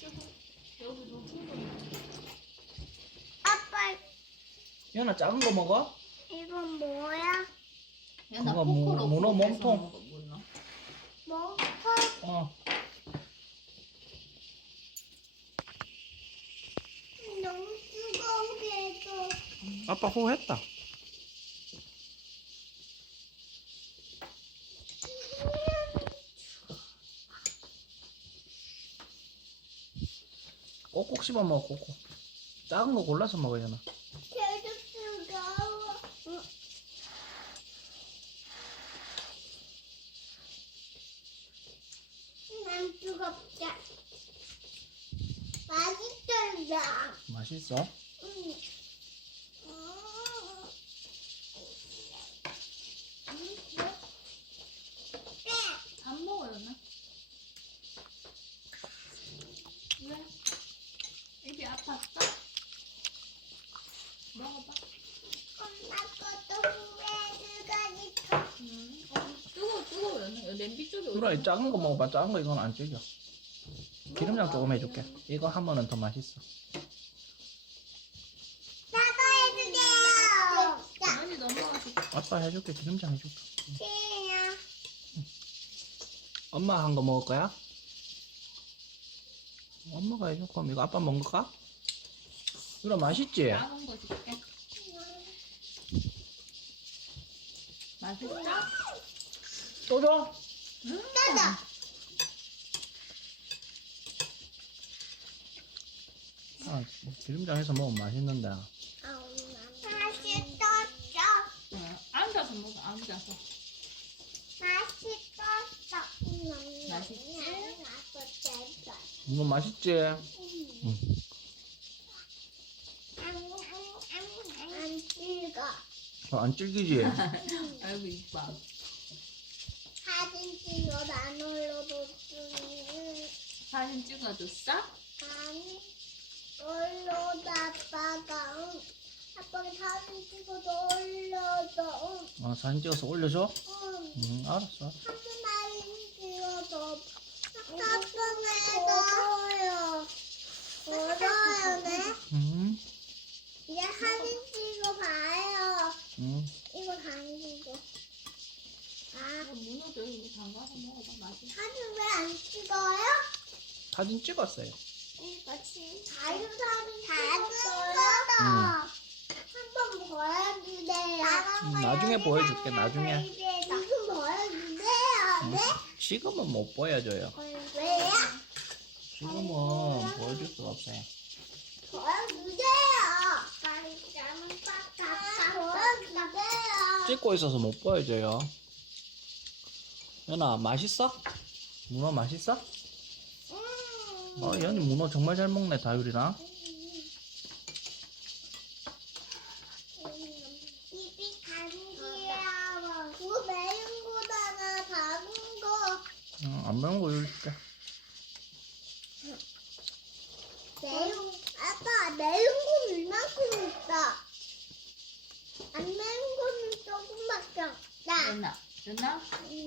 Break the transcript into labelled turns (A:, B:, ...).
A: 여기 너무 큰
B: 아빠,
C: 연아 작은 거 먹어?
B: 이건 뭐야?
A: 야, 나
C: 그거
A: 포크로
C: 문어
A: 그렇게
C: 몸통.
A: 해서 먹어, 문어.
B: 뭐?
C: 어.
B: 너무 뜨거우게 해줘.
C: 아빠 호했다. 꼭꼭 씹어 먹어 꼭꼭. 작은 거 골라서 먹어 연아.
B: 계속 뜨거워. 난 뜨겁다. 맛있다.
C: 맛있어?
B: 응.
A: 안 먹어요, 나. 왜? 입이 아팠어? 먹어봐.
B: 엄마 것도 후회가 있어.
A: 뜨거워요. 냄비 쪽에
C: 그래 이 작은 거 먹어봐. 작은 거 이건 안 질겨. 기름장 조금 해줄게. 이거 하면은 더 맛있어.
B: 나도 해주세요.
A: 많이 넘어가서
C: 아빠 해줄게. 기름장 해줄게.
B: 싫어요.
C: 엄마 한 거 먹을 거야? 엄마가 해줄 거면 이거 아빠 먹는 거까? 그래 맛있지?
A: 작은 거 줄게. 맛있어?
C: 또 줘?
B: 나도.
C: 아, 기름장 해서 먹으면 맛있는데.
B: 맛있었어.
A: 응. 앉아서 먹어, 앉아서.
B: 맛있었어.
A: 맛있지?
B: 맛있었어.
C: 이거 맛있지? 응.
B: 안 찍어.
C: 안 질기지?
A: 아이고, 이뻐.
B: 사진 찍어 안 올려줬더니
A: 사진 찍어줬어?
B: 아니 올려줘 아빠가 아빠가 사진 찍어서 올려줘
C: 사진 찍어서 올려줘?
B: 응
C: 알았어.
B: 한 번만 찍어줘 아빠가 걸어요 네 이제 사진 찍어봐요 이거 간지고
A: 이거 문어도 이거 담가서 먹어봐, 맛있어.
B: 사진 왜 안 찍어요?
C: 사진 찍었어요.
B: 이거 진짜 자유사진 찍었어요. 한번 보여주세요.
C: 나중에 보여줄게, 나중에.
B: 지금 보여주세요. 네?
C: 지금은 못 보여줘요.
B: 왜요?
C: 지금은 보여줄 수가 없어요.
B: 보여주세요. 보여주세요.
C: 찍고 있어서 못 보여줘요. 연아, 맛있어? 문어 맛있어? 연이 문어 정말 잘 먹네, 다율이랑.
B: 입이 간지러워. 그거 매운 거잖아, 작은 거.
C: 안 매운 거 줄게.
B: 아빠, 매운 건 이만큼 있다. 안 매운 거는 조금밖에 없다.
A: 연아,